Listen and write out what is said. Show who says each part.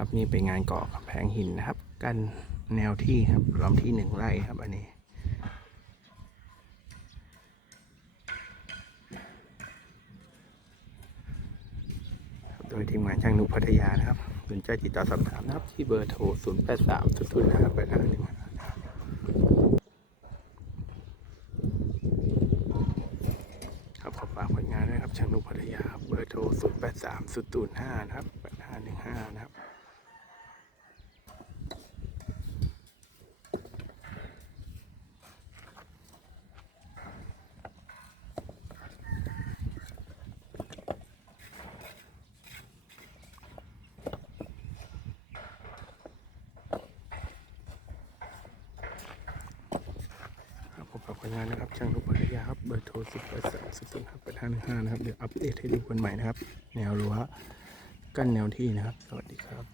Speaker 1: ครับนี่เป็นงานก่อกำแพงหินนะครับ กันแนวที่ครับล้อมที่หนึ่งไร่ครับ อันนี้โดยทีมงานช่างนุพัทยานะครับสนใจติดต่อสอบถามนะครับ ที่เบอร์โทร 0 8 3 0 0นะครับไปทางหนึ่งครับขอฝากผลงานด้วยครับช่างนุพัทยา เบอร์โทร 0 8 3 0 0 5นะครับ8515 นะครับ ผลงานนะครับช่างนุพัทยาครับเบอร์โทร0 8 3 0 0ครับ8515นะครับเดี๋ยวอัปเดตให้ดูกันใหม่นะครับ แนวรั้วกั้นแนวที่นะครับ สวัสดีครับ